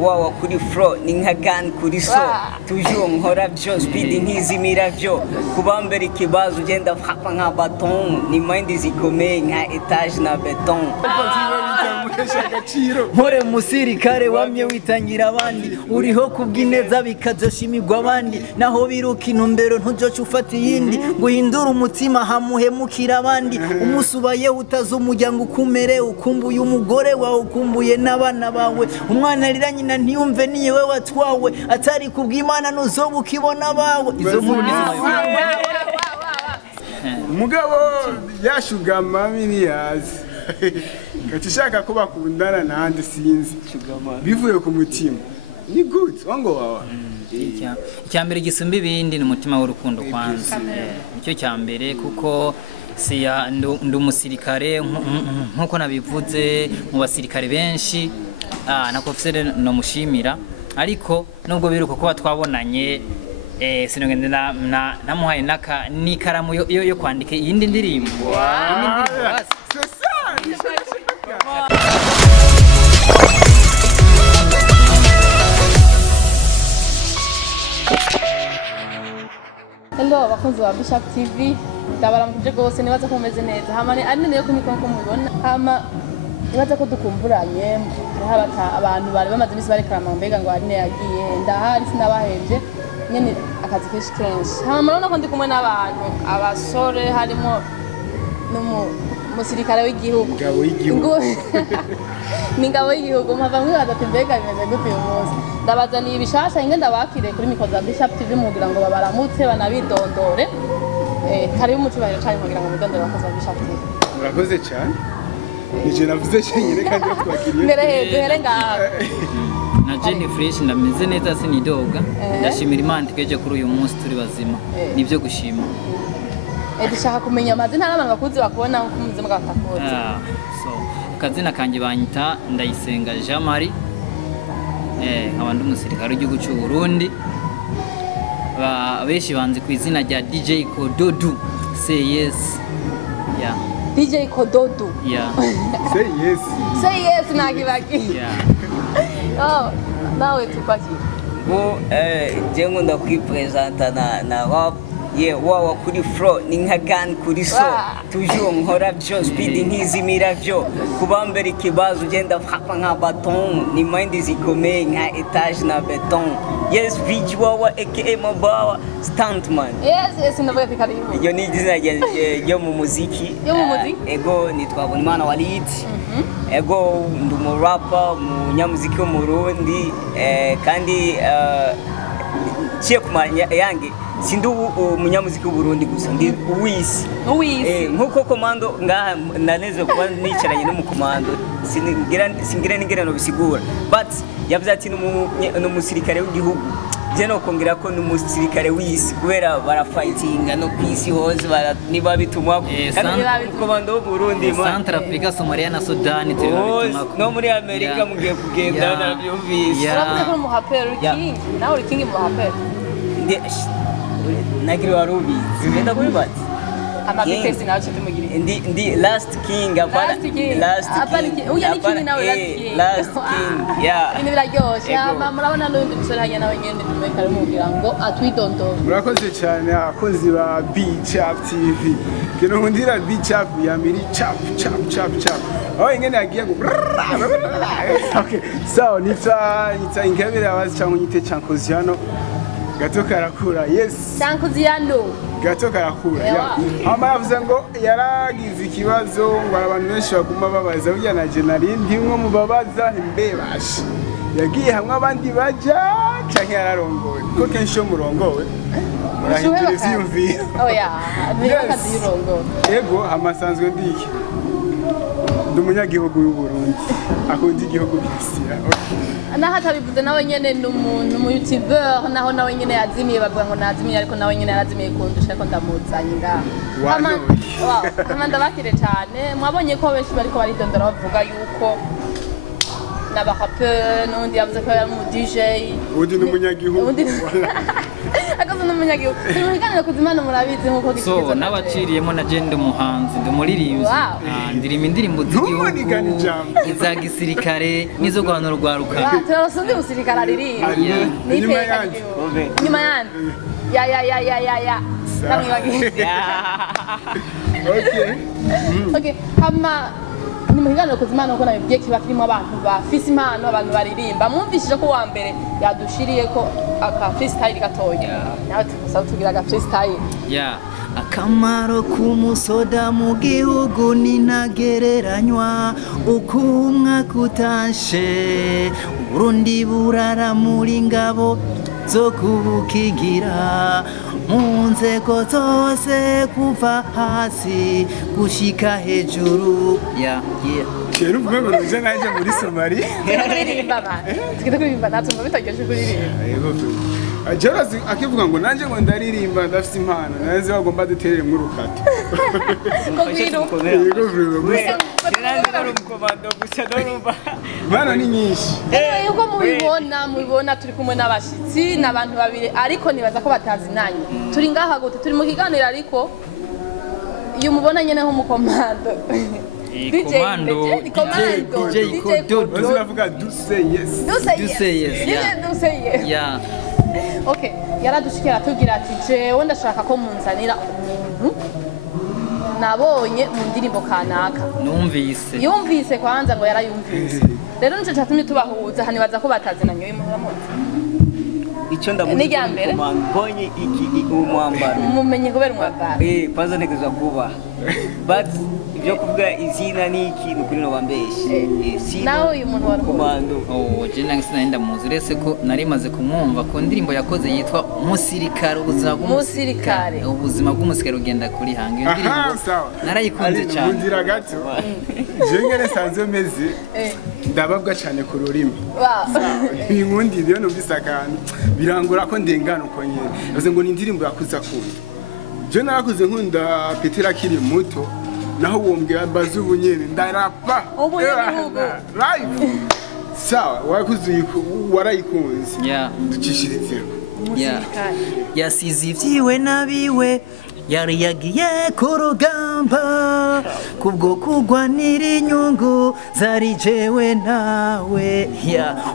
wawa kuri fro ni nka gun kuri so toujours nkora byo speed nkizimira byo kuba mbere ikibazo ugenda fapa nka baton ni mind zikomeye nka etage na beton mpore musirikare wamye witangira abandi uriho kubw'ineza bikazoshimirwa abandi naho biruka intumbero ntujoca ufata iyindi guhindura umutima hamuhemukira abandi umusubaye utaza umuryango ukumere ukumbuye umugore wawe ukumbuye n'abana bawe umwana arira nyina ntiyumve niyewe watwawe atari kubw'Imana nuzoba ukibona bawe izo muntu umugabo yashugama miniyazi kachishaka ko bakundana nande sinzi bivuye ku mutima ni good wango wawa icyambere gisumba ibindi ni umutima w'urukundo kwanza nicyo cyambere kuko siya ndumusirikare nkuko nabivuze mu basirikare benshi nako ofisere no mushimira ariko nubwo biruko kuba twabonanye sinogende namuhaye naka n'ikaramu yo kwandika iyindi ndirimbo Hello, bakunzi ba Bishop TV. Ndabaramukije gose nibaza ko mumeze neza. Hamane ari nene yo kuniko mubibona. Hama nibaza ko dukumburanye habata abantu bari bamaze imisi barekarama mbega ngo ari ne yagiye ndahari sinabahevye nyene akazi kenshi. Hama urabona ko ndi kumwe n'abantu abasore harimo n'umusirikare w'igihugu. Ngabo y'igihugu. Ningabo y'igihugu mpava mwibaza ati mbega bimeze gute uyu munsi. Ndabazaniye ibishasha inge ndabakire kuri mikoro za Bishop TV mugira ngo babaramutse banabidondore karibu mucubahiro cyane mugira ngo mudondore bakoze ba Bishop TV. Murakoze cyane nije navuze cyane kandi twakiriye mbere duhere ngaho na Jenny Fresh ndameze neza sinidoga ndashimira Imana tikeje kuri uyu munsi turi bazima nivyo gushima dushaka kumenya amazina n'abantu bakuzi bakubona ko muzima gatakoze so kazina kanje banyita Ndayisenga Jean Marie nkabandi umusirikare w'igihugu cy'u Burundi benshi banzi ku izina rya DJ Kododu say yes DJ Kododu say yes nagibaki nawe tupaki ngo je nkunda kwipresenta na rap wawa kuri fro ni nka gun kuri so toujours nkora byo speed nkizimira byo kuba mbere ikibazo ugenda fapa nka baton ni mind zikomeye nka etage na beton visual aka mabawa stuntman ndavuga ati karibu iyo ni izina ryo mu muziki ego nitwabona Imana Walid ego ndumu rapper mu nyamuziki wo mu Burundi kandi ciye kumanya yange sindu umunyamuziki w'u Burundi gusa ndi uwisi nkuko komando ngaha naneze kuba nicaranye no mu komando singira n'ingerano bisigura but yavuze ati n'umusirikare w'igihugu je no kongera ko n'umusirikare w'isi kubera barafightinga no kwisi hose niba bitumwa kandi komando w'u Burundi Central Africa Somalia na Sudan tubituma no muri Amerika mugiye kugenda nabyumvise uravuze ko mu hapero king nawe uri king mu hapero nagiri warubi zigenda kuri bati amabitesi nawe cytumugire ndi last king apana last king uya ni king nawe last king ibintu biraryoshe murabona n'undi musore hanya nawe nyene tumekare mugira ngo atwidondora murakoze cyane akozi ba Bishop TV kino nkundira Bishop yamiri chap aho ingene yagiye ngo okay so nita ingabire abazi cyangwa nyite Chankoziano gato karakura Chankoziano gato karakura hama yavuze ngo yaragize ikibazo ngo abantu benshi baguma babaza burya na Jenali ndimwe mu babaza imbebashe yagiye hamwe abandi baja canke yararongowe ko kenshi yo murongowe murahindura ivyiyumviro ego amasanzwe ndiki umunyagihugu w'u Burundi akunda igihugu byisira naho atabivuze nawe nyene n'umuntu mu YouTuber naho nawe nyene yazimiye bavuga ngo nazimiye ariko nawe nyene yarazimiye kundusha ko ndamuzanye ngaha hama ndabakire cyane mwabonye ko benshi bariko baridondora bavuga yuko n'abarapeur n'undi yavuze ko yari mu DJ undi n'umunyagihugu umunyagihugu turi mu biganiro kuzimana murabizi nkuko so n'abaciriyemo na je ndi umuhanzi ndi umuririmbyi ndirimba indirimbo z'igihugu iza gisirikare n'izo guhanura urwaruka turarose undi musirikare aririmba nyuma yandi ya okay hama ni mu biganiro kuzimana uko nabibwiye kiba kirimo abantu bafise impano abantu baririmba mwumvishije ko wa mbere yadushiriye ko aka freestyle gatoya nawe tugira aga freestyle akamaro k'umusoda mu gihugu ninagereranywa uko umwaka utashe Burundi burara muri ngabo zo kubukigira mu nzego zose kuva hasi gushika hejuru kera uvuga ngo nje naje muri Somalia kuririmba natwe bitageje kuririmba Jerozi akivuga ngo nanje ngo ndaririmba ndafite impano naze bagomba duterere mu rukato Mana ni nyinshi yuko mubibona turi kumwe n'abashitsi n'abantu babiri ariko nibaza ko batazinanye turi ngaha gute turi mu kiganiro ariko iyo mubona nyene nko mukomando DJ Kodo bavuga do say yes yeah okay yaradushikira tugira ati jewe ndashaka ko munzanira umuntu nabonye mu ndirimbo kanaka yumvise kwanza ngo yarayumvise rero nico cyatumye tubahuza hanibaza ko batazinanye uyu muramutse icyo ndamuzi mbonye iki umwambaro mumenye kubera umwambaro kwanza ntegezwa kuba but ibyo kuvuga izina ni ikintu kuri no bambeshe nawe uyu muntu wari komando je nangise nenda muzi uretse ko nari maze kumwumva ko ndirimbo yakoze yitwa umusirikare ubuzima bw'umusirikare ugenda kuri hange iyo ndirimbo narayikunze cyane ngira gato je ngere sanze meze ndababwa cyane ku rurimi inkundi rero numvise akantu birangura ko ndengana uko nyene yavuze ngo ni indirimbo yakuza kundi je narakuze nkunda Petera kiri muto naho wombwe bazu bunyene ndarapa live sawa wakuze warayikunze ducishirize yasize ivyiwe nabiwe yari yagiye ku rugamba kubwo kugwanira inyungu zari jewe nawe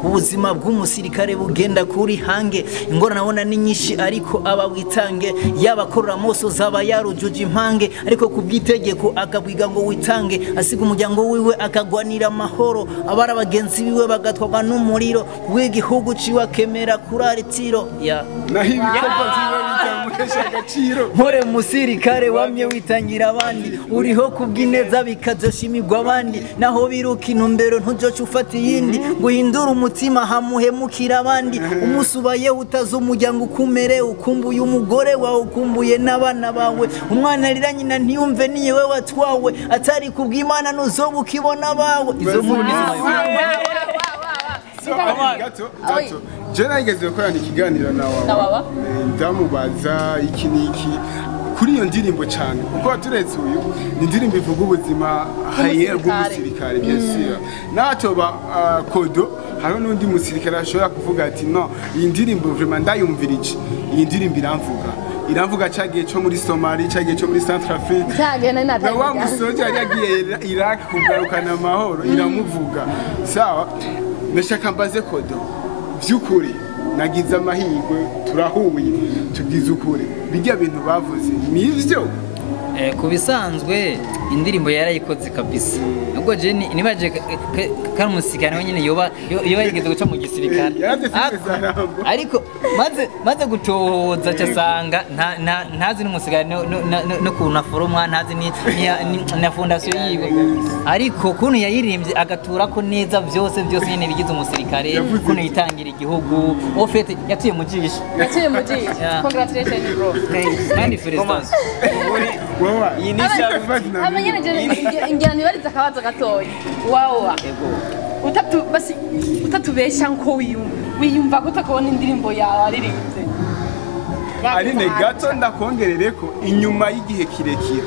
ubuzima bw'umusirikare bugenda kuri hange ingorane nabona ni nyinshi ariko aba witange yabakorera moso zaba yarujuje impange ariko kubwitegeko akabwiga ngo witange asiga umuryango wiwe akagwanira amahoro abara bagenzi biwe bagatwaba n'umuriro w'igihugu ciwe akemera kuraritiro nahibi ko baziba bitamukesha agaciro musirikare wamye witangira abandi uriho kubw'ineza bikazoshimirwa abandi naho biruka intumbero ntujoca ufata iyindi ngo uhindure umutima hamuhemukira abandi umusubaye utaza umuryango ukumere ukumbuye umugore wawe ukumbuye n'abana bawe umwana arira nyina ntiyumve ni yewe watwawe atari kubw'Imana nuzoba ukibona bawe izo nkuru gato je nageze gukorana ikiganiro nawe ndamubaza iki niki kuri iyo ndirimbo cyane kuko turetse uyu ni indirimbo ivuga ubuzima haye bw'umusirikare byesira natoba Kodo hari n'undi musirikare ashobora kuvuga ati no iyi ndirimbo vraiment ndayumvirije iyi ndirimbo iramvuga cyagiye cyo muri Somalia cyagiye cyo muri Centrafrique na wa musoja yagiye Iraq kugarukana amahoro iramuvuga sawa ndashaka mbaze Kodo byukuri nagize amahirwe turahuye tugize ukuri bijya bintu bavuze nivyo kubisanzwe indirimbo yarayikoze kabisa ubwo je nibaje kari umusirikare wenyine yoba yigeze guca mu gisirikare ariko maze gutohoza cyasanga ntazi n'umusirikare no kuna foromwa ntazi ni fondation yiwe ariko kuntu yayirimbye agatura ko neza byose nyine bigize umusirikare kuntu yitangira igihugu ofete yatuye mu jisho congratulations bro kandi felicitations iyi ni ingira nibariza akabazo gatoya wawa utatubeshya nko wiyumva kutakubona indirimbo yawe aririmbye Aline gato ndakongerere ko inyuma y'igihe kirekire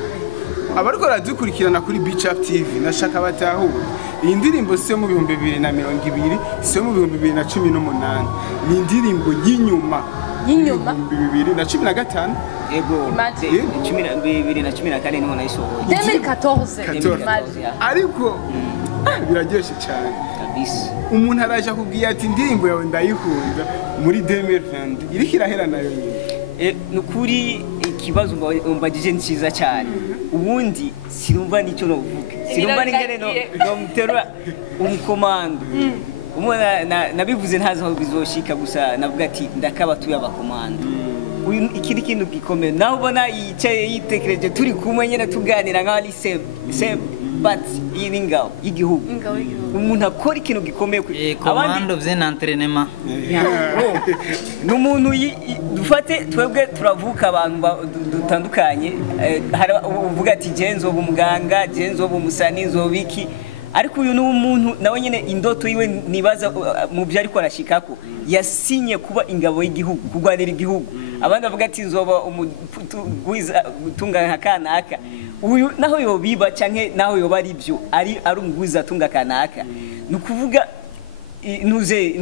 abariko baradukurikirana kuri Beach Up TV nashaka batahura iyi ndirimbo se mu 2020 se mu 2018 ni indirimbo y'inyuma y'inyuma 2015 ego Imagine. 2014 niho nayisohoye 2014 ariko biraryoshe cyane kabisa. umuntu araje akubwiye ati indirimbo yawe ndayikunda muri 2020 iriko irahera nayo nyine. Nukuri ikibazo mbagije ni cyiza cyane. Ubundi sinumva nicyo novuga, sinumva n'ingene no muterura umukomando. Nabivuze ntazi aho bizoshika, gusa navuga ati ndakabatuye abakomando. Uyu ikindi kintu gikomeye naho ubona yicaye yitekereje turi kumwe nyine tuganira nka ari same but iyi ngabo y'igihugu. Umuntu akora ikintu gikomeye commando vye n'entraînement. N'umuntu dufate twebwe turavuka abantu dutandukanye, uvuga ati jenzo bumuganga, jenzo bumusani, nzobiki. Ariko uyu n'umuntu nawe nyine indoto yiwe nibaza mu byo ariko arashikako yasinye kuba ingabo y'igihugu, kugwanira igihugu. Abandi bavuga ati nzoba umutunga kanaka. Uyu naho yobiba canke naho yoba ari byo ari umugwiza tunga kanaka. Nukuvuga nuze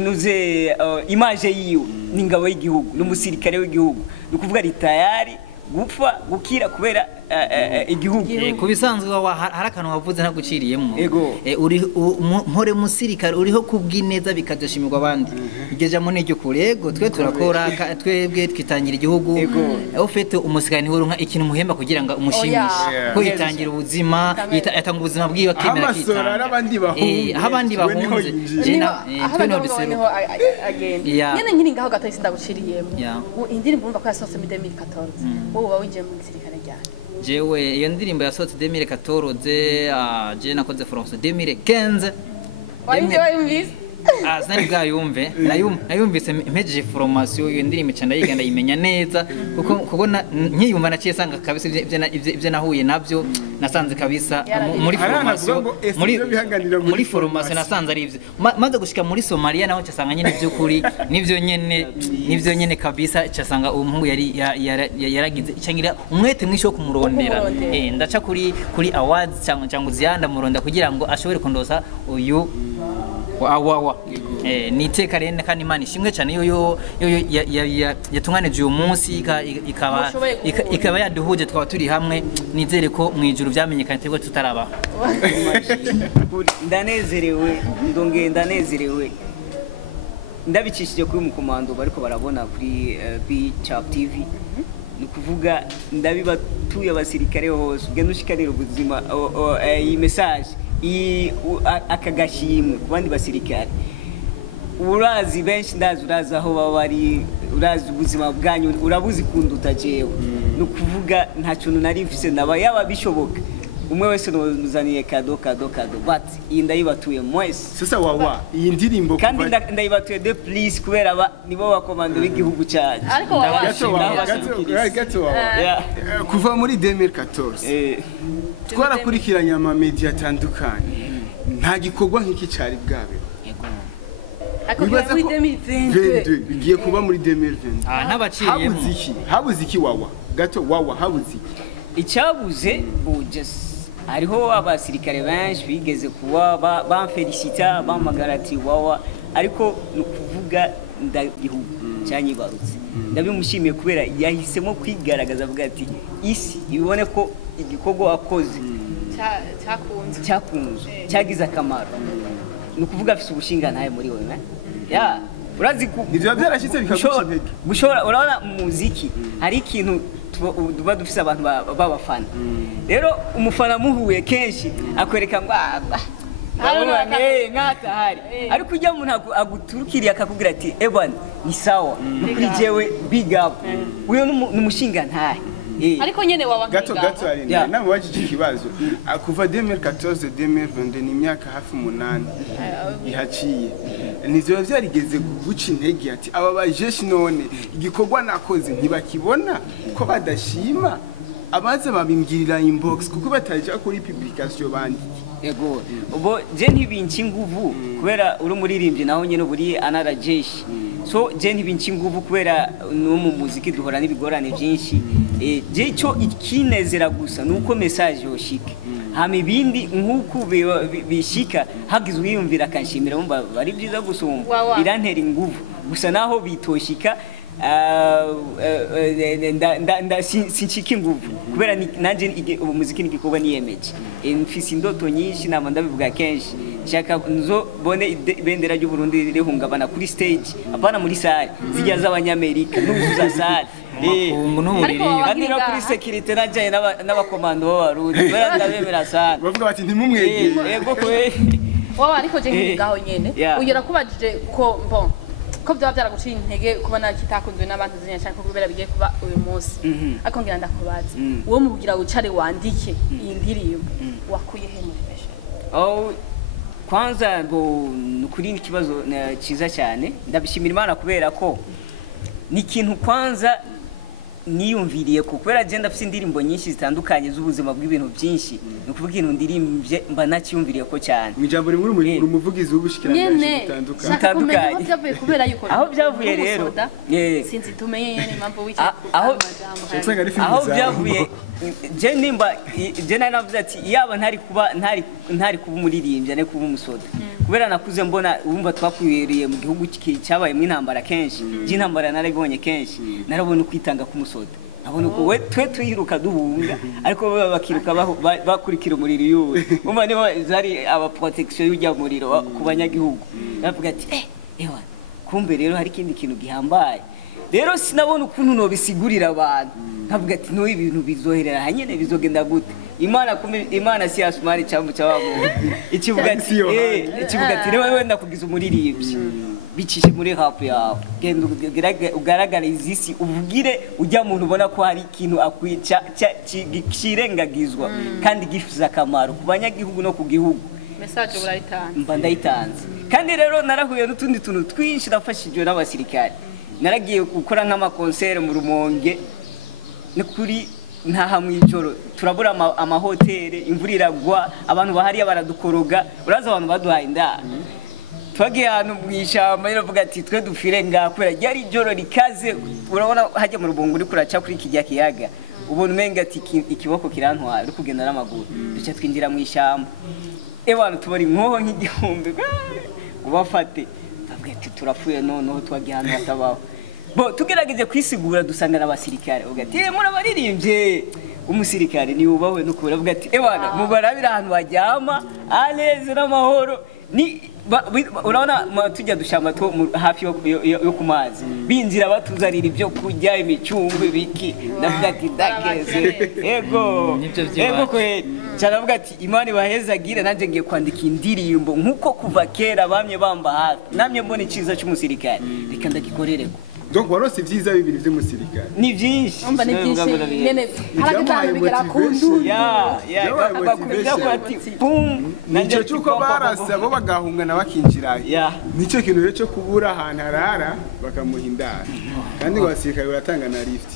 image yiwe n'ingabo y'igihugu n'umusirikare w'igihugu. Nukuvuga ari tayari gupfa gukira kubera igihugu. Kubisanzwe hari akantu wavuze ntaguciriyemo. Uri mpore musirikare uriho kubwineza bikadashimirwa abandi. Igeje mu n'iryo kurego twe turakora twebwe twitangira igihugu. Ufite umusirikare ni woronka ikintu muhemba kugira ngo umushimishe. Ko yitangira ubuzima, yatanga ubuzima bwiwe akemera kitanga. Abandi bahunze. Twe no bisemo. Nyene nyiri ngaho gatahise ndaguciriyemo. Indirimbo umva ko yasohotse muri 2014. Wowe winjiye mu gisirikare ryane. Jewe iyo ndirimbo yasohotse 2014, je nakoze France 2015. Wayumvise? Sinari bwayumve, nayumvise impejeje formation iyo ndirimbo cyane yigenda yimenya neza kuko nkiyumva naciye sanga kabisa ibyo nahuye nabyo nasanze kabisa muri formation muri formation nasanze ari ibyo maze gushika muri Somalia naho cyasanga nyine by'ukuri nivyo nyene kabisa cyasanga umuhungu yaragize cyangira umwete mwisho kumurondera ndaca kuri awards cyangwa ziyanda muronda kugira ngo ashobore kondosa uyu wawa niteka rene kandi Imana ishimwe cyane yo yatunganije uyu munsi ikaba yaduhuje twaba turi hamwe nizere ko mu ijuru byamenyekanye twebwe tutaraba. Ndanezerewe ndanezerewe ndabicishije kuri umukomando bariko barabona kuri B-Chap TV. Nukuvuga ndabibatuye abasirikare hose ugenda ushikarira ubuzima iyi message akagashimwe ku bandi basirikare. Urazi benshi ndazi urazi aho baba bari, urazi ubuzima bwanyu, urabuzi kunduta jewe. Nukuvuga nta kintu nari mfise naba yaba bishoboka umwe wese nozaniye kado but iyi ndayibatuye mwese. Sasa wawa iyi ndirimbo kandi ndayibatuye de please kubera nibo bakomando b'igihugu cyacu. Ariko gato kuva muri 2014 twarakurikiranye ama media atandukanye nta gikorwa nk'iki cyari bwabe. Bigiye kuba muri 2020 n'abaciyemo habuze iki wawa gato wawa habuze icyabuze hariho abasirikare benshi bigeze kuba bamfelicita bamagarati wawa, ariko nukuvuga ndagihugu cyanyibarutse ndabimushimiye kubera yahisemo kwigaragaza avuga ati isi ibone ko igikorwa akoze cyakunze cyagize akamaro. Nukuvuga afite ubushinga ntaye muri wewe urazi ku nivyo byarashitse bikagushimeka gushora. Urabona muziki hari ikintu tuba dufise abantu babafana, rero umufana muhuye kenshi akwereka ngo nkatahari, ariko ujya umuntu aguturukiriye akakubwira ati ebana ni sawa nukuri jewe big up uyo n'umushinga ntahe. Ariko nyene waba gato ari nabo bajije ikibazo kuva 2014 2020 ni imyaka hafi 8 ihaciye. Nivyo byarigeze guca intege ati aba bajeshi none igikorwa nakoze ntibakibona ko badashima abaze babimbwirira inbox kuko bataje kuri publication bandi. Yego ubo je ntibinci nguvu kubera uri muririmbye naho nyene buri anarajeshi, so je ntibinci nguvu kubera no mu muziki duhora n'ibigorane byinshi. Je cyo ikinezera gusa nuko message yoshika hama ibindi nkuko bishika hagize uyumvira kanshimira mumba bari byiza gusumba birantera inguvu gusa naho bitoshika sinshika inguvu kubera nanje umuziki n'igikorwa niyemeje mfise indoto nyinshi nama ndabivuga kenshi nshaka nzobone ibendera ry'u Burundi rihungabana kuri stage apana muri sale zijya z'abanyamerika n'uzuza sale kandi no kuri security najanye n'abakomando b'abarundi bara ndabemera sana bavuga bati ntimumwegere yego kwe waba ariko je ngigaho nyene ugira kubajije ko bon ko byaba byaraguciye intege kubona kitakunzwe n'abantu zinya cyane kubera bigiye kuba uyu munsi ariko ngira ndakubaza uwo mubugira ucare wandike iyi ndirimbo wakuye he motivation kwanza ngo nukuri ni kibazo cyiza cyane ndabishimira Imana kubera ko ni ikintu kwanza niyumviriye ko kubera je ndafite indirimbo nyinshi zitandukanye z'ubuzima bw'ibintu byinshi no kuvuga ikintu ndirimbye mba nakiyumviriye ko cyane mwijambo rimwe umuvugizi w'ubushikiranganje bitandukanye aho byavuye rero sinzi tumenye impamvu w'iki aho byavuye je nimba je navuze ati yaba ntari kuba umuririmbyi ne kuba umusoda kubera nakuze mbona urumva twakwiriye mu gihugu cyabaye mu intambara kenshi y'intambara narabonye kenshi narabona kwitanga ku musoda nabona ko we twe tuyiruka duhunga ariko baba bakiruka bakurikira umuriro yuwe umva niho zari aba protection y'ujya muriro ku banyagihugu navuga ati ewa kumbe rero hari ikindi kintu gihambaye rero sinabona ukuntu no bisigurira abantu nkavuga ati no ibintu bizoherera hanyene bizogenda gute imana si asumari cyambu cyabamo ikivuga ati rero wenda kugiza umuririmbyi bicishe muri rap yawe genda ugaragara izisi uvugire ujya muntu ubona ko hari ikintu akwica kirengagizwa kandi gifuza akamaro ku banyagihugu no ku gihugu message urayitanze mba ndayitanze kandi rero narahuye n'utundi tuntu twinshi nafashijwe n'abasirikare naragiye gukora nk'amakonsere mu Rumonge ni kuri ntaha mwijoro turabura amahoteli imvura iragwa abantu bahariya baradukoroga uraza abantu baduhaye inda twagiye ahantu mu ishyamba iravuga ati twe dufire ngaha kubera ryari ijoro rikaze urabona hajya mu Rubongo uri kuraca kuri kijya kiyaga ubona umenga ati ikiboko kirantwara uri kugenda n'amaguru duca twinjira mu ishyamba abantu tubari inkoho nk'igihumbi ubafate bavuga ati turapfuye noneho twagiye ahantu hatabaho tugerageje kwisigura dusanga n'abasirikare uvuga ati murabaririmbye umusirikare ni ubahwe no kuvuga ati mubarabira ahantu bajyama aleze n'amahoro ni urabona tujya dushamba to hafi yo ku mazi binjira batuzanira ibyo kurya imicungwe biki ndavuga ati dakeze ego kwe cyaravuga ati Imana ibahezagire nanjye ngiye kwandika indirimbo nkuko kuva kera bamye bamba hafi namye mbona iciza cy'umusirikare reka ndagikorereko donc warose vyiza bibiri vy'umusirikare ni vyinshi umva ni byinshi nyene haragitanga bigera kundu bakubwira ko ati pum nico cyuko barasa bo bagahungana bakinjira nico kintu rero cyo kubura ahantu harara bakamuhindara kandi ngo abasirikare baratanga na lift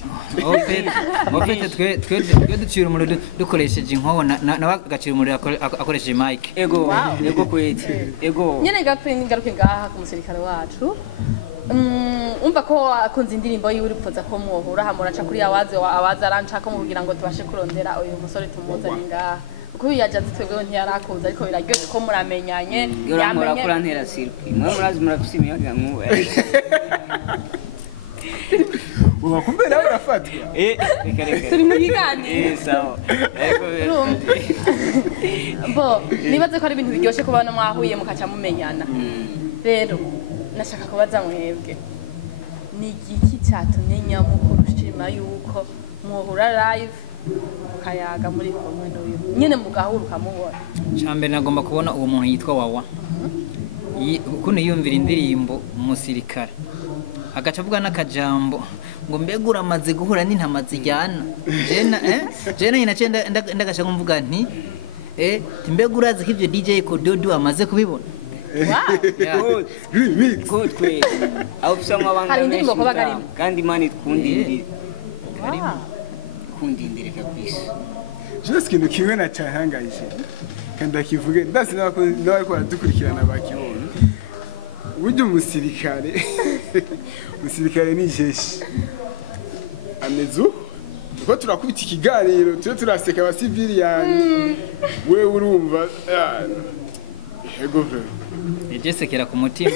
twe ducira umuriro dukoresheje inkoho n'abagacira umuriro akoresheje mic ego kwete ego nyene garuke ngaha ku musirikare wacu umva ko akunze indirimbo yiwe uripfuza ko muhura hamuraca kuri awaze aranca ko mugira ngo tubashe kurondera uyu musore tumuzane ngaha kuko yajaze twebwe ntiyarakuza ariko biraryoshye ko muramenyanye yamenye kurantera circuit mwe murazi murafise imiyaga nk'ubu kumbe nawe urafatwa reka turi mu kiganiro sawa nibaze ko ari ibintu biryoshye kuba no mwahuye mukaca mumenyana rero nashaka kubaza mwebwe ni igiki cyatumye nyamukuru ushima yuko muhura live mukayaga muri kumwe n'uyu nyine mugahura ukamubona cyambere nagomba kubona uwo muntu yitwa Wawa ukuntu yumvira indirimbo umusirikare agaca avuga n'akajambo ngo mbega uramaze guhura n'intama zijyana jena nyina ndagasha kumvuga nti mbega urazi ko ibyo DJ Kododo amaze kubibona good kweli au kusema wanga kandi mani tukundindire kundindire kabisa just kintu kimwe na cyahangayije kandi akivuge ndasi n'abari ko dukurikirana bakibona buryo umusirikare ni jeshi amezu ko turakubita ikiganiro turaseka abasiviliani we urumva ego Ejesekera ku mutima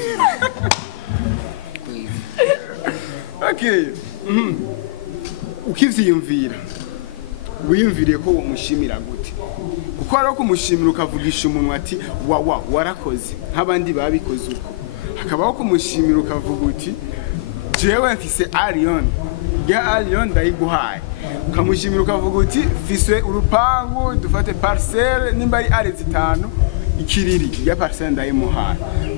Okay. Ukivyiyumvira wiyumviriye ko umushimira gute kuko ari kumushimira ukavugisha umunwa ati warakoze nk'abandi babikoze uko hakabaho kumushimira ukavuga uti jewe mfise Arion ya Arion ndayiguhaye ukamushimira ukavuga uti mfise urupangu dufate parcelle nimba ari are zitanu ikiriri ya parcelle ndayimuhaye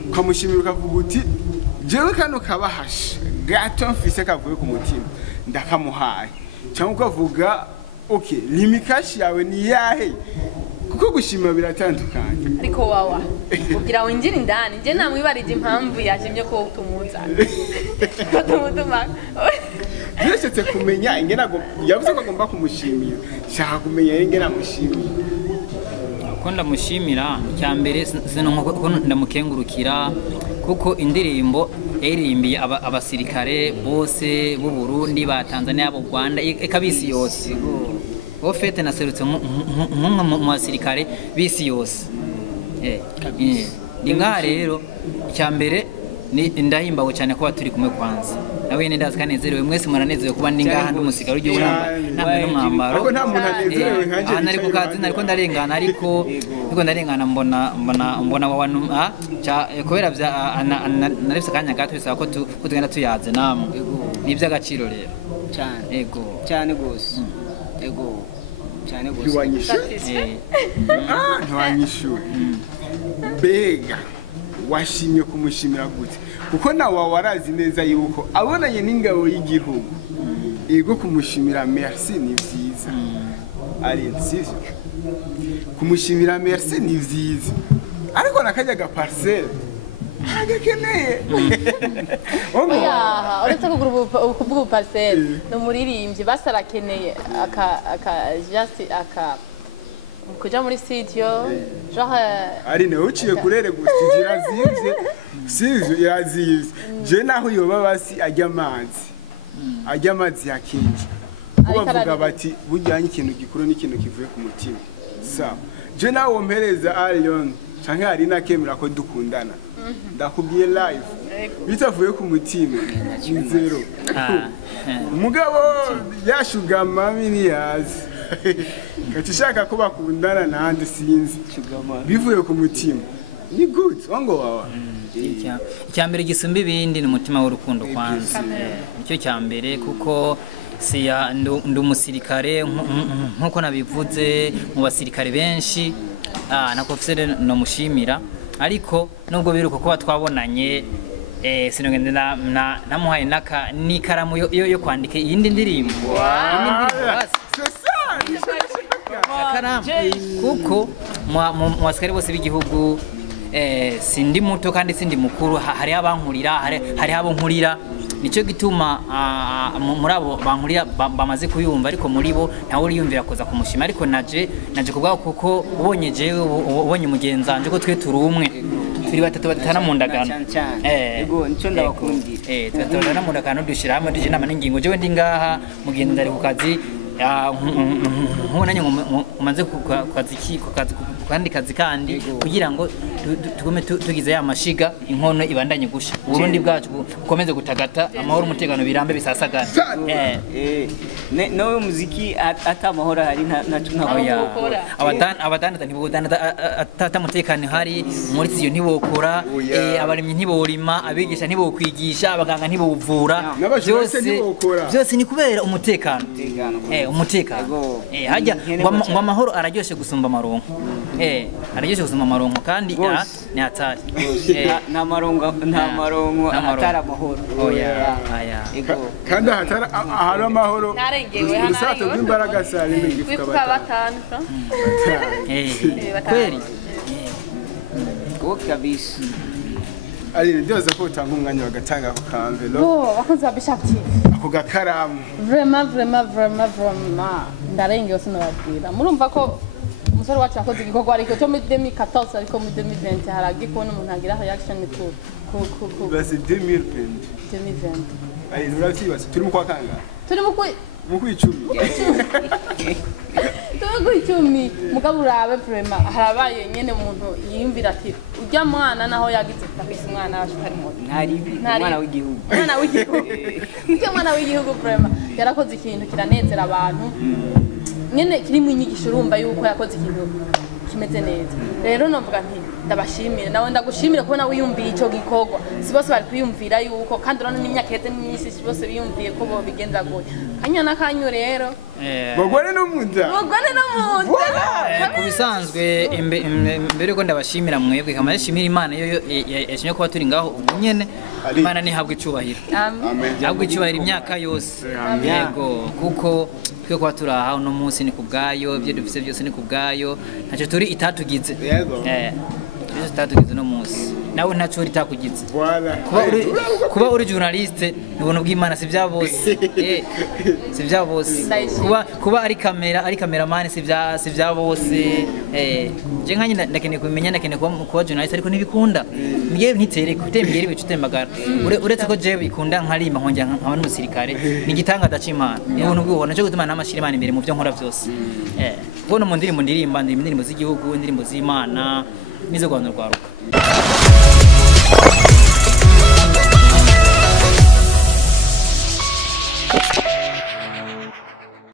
ukamushimira ukavuga uti jewe kano kabahasha gato mfise kavuye ku mutima ndakamuhaye cyangwa ukavuga okay limikashi yawe ni yahe kuko gushima biratandukanye ariko wawa ugira winjira indani je namwibarije impamvu yashimye ko tumuza ko tumutuma Yashetse kumenya ingena yavuze ko agomba kumushimira shaka kumenya ingena mushimira ko ndamushimira cyambere ko ndamukengurukira kuko indirimbo yaririmbiye abasirikare bose b'u Burundi ba Tanzania b'u Rwanda ekabisi yose ofete naserutse nk'umwe mu basirikare bisi yose inga rero cyambere ni ndahimbawe cyane kuba turi kumwe kwanza nawe ne ndazi kanezerewe mwese muranezerewe kuba ndi ngaha ndi umusirikare ugiye namwe n'umwambaro ariko nta muntu anezerewe nkanje nari ku kazi nariko ndarengana ariko mbona abantu kubera narifise akanya gato bisaba ko tugenda tuyaze namwe ni iby'agaciro rero cyane gose ego cyane gose ntiwanyishuye ntiwanyishuye mbega washimye kumushimira gute kuko nawe warazi neza yuko abonanye n'ingabo y'igihugu ego kumushimira merci ni vyiza ari sivyo kumushimira merci ni vyiza ariko nakajya ga parcelle agakeneye uretse kuvuga parcelle no muririmbyi basarakeneye kuja muri studio ari nawe uciye kurere gusigira zivye sivyo yazivye je naho yoba basi ajya amazi yakinje kubavuga bati bujyanye ikintu gikuru n'ikintu kivuye ku mutima sawa je nawe mpereza Arion canke hari nakemera ko dukundana ndakubwiye live bitavuye ku mutima zero umugabo yashugama mini yazi kachishaka ko bakundana nande sinzi bivuye ku mutima ni good wango wawa icyambere gisumba ibindi ni umutima w'urukundo kwanza nicyo cyambere kuko siya ndi umusirikare nkuko nabivuze mu basirikare benshi nako ofisere no mushimira ariko nubwo biruko kuba twabonanye sinogende namuhaye n'ikaramu yo kwandika iyindi ndirimbo kuko mu basikari bose b'igihugu sindi muto kandi sindi mukuru hari abankurira hari abo nkurira nicyo gituma muri abo bankurira bamaze kuyumva ariko muri bo ntawe uriyumvira kuza kumushima ariko naje kubwaho kuko ubonye jewe ubonye mugenzanje ko twe turi umwe turi batatu batana mu ndagano ego nico ndabakundira tugatana mu ndagano dushira hamwe duje nama n'ingingo jewe ndi ngaha mugenzi ari ku kazi nkubonanye umaze kandi kazi kandi kugira ngo tugume tugize ya mashiga inkono ibandanye gusha Burundi bwacu bukomeze gutagata amahoro umutekano birambe bisasagana nawe muziki atamahoro hari abadandaza ntibudanda atamutekano hari muri siyo ntibokora abarimyi ntiborima abigisha ntibokwigisha abaganga ntibovura byose ni kubera umutekano umutekano hajya ngo amahoro araryoshe gusumba amaronko araryoshe gusumba amaronko kandi ni hatari nta maronko atari amahoro kandi ahari amahoro urusato rw'imbaraga sari bifuka batanu kweli kabisa ari ndyoza ko utanga umwanya bagatanga ako kamvelo bakunze babishakira ako gakaramu vraiment ndarengewe sinababwira murumva ko umusore wacu yakoze igikorwa ariko cyo muri 2014 ariko muri 2020 haragi kubona umuntu agira reaction ku basi 2020 ayi nuravyibaza turi mu kwa kanga turi mu kwicumi icumi mugabo urabe vrema harabaye nyene umuntu yiyumvira ati urya mwana naho yagize kabisa umwana wacu atari muto ntari umwana w'igihugu urya mwana w'igihugu vrema yarakoze ikintu kiranezera abantu nyene kirimo inyigisho urumva yuko yakoze ikintu kimeze neza rero novuga nti ndabashimire nawe ndagushimire kubona wiyumviye ico gikorwa si bose bari kwiyumvira yuko kandi urano n'imyaka yeze n'imyisi si bose biyumviye ko bo bigenza gutya kanya n'akanyu rero bagore no munda kubisanzwe mbere ko ndabashimira mwebwe kama yashimira Imana yo yashimye ko turi ngaho ubu nyene Imana nihabwe icubahiro habwe icubahiro imyaka yose yego kuko twe kwa turaha uno munsi ni kubgayo byo dufise byose ni kubgayo ntaco turi itatugize byose itatugize no munsi nawe ntaco ritakugize kuba uri journaliste nubona bw'Imana si bya bose si bya bose kuba ari cameraman si bya bose je nkanye ndakeneye kumenya ndakeneye kuba journalist ariko ntibikunda mbiye ntitere kutembera ibicu tembagara uretse ko je bikunda nkarimba nkongera nkaba n'umusirikare ni gitanga dacimana ubuntu bw'ubona cyo gutuma namashira Imana imbere mu byo nkora byose ubona mu ndirimbo z'igihugu indirimbo z'Imana nizo Rwanda rwaruka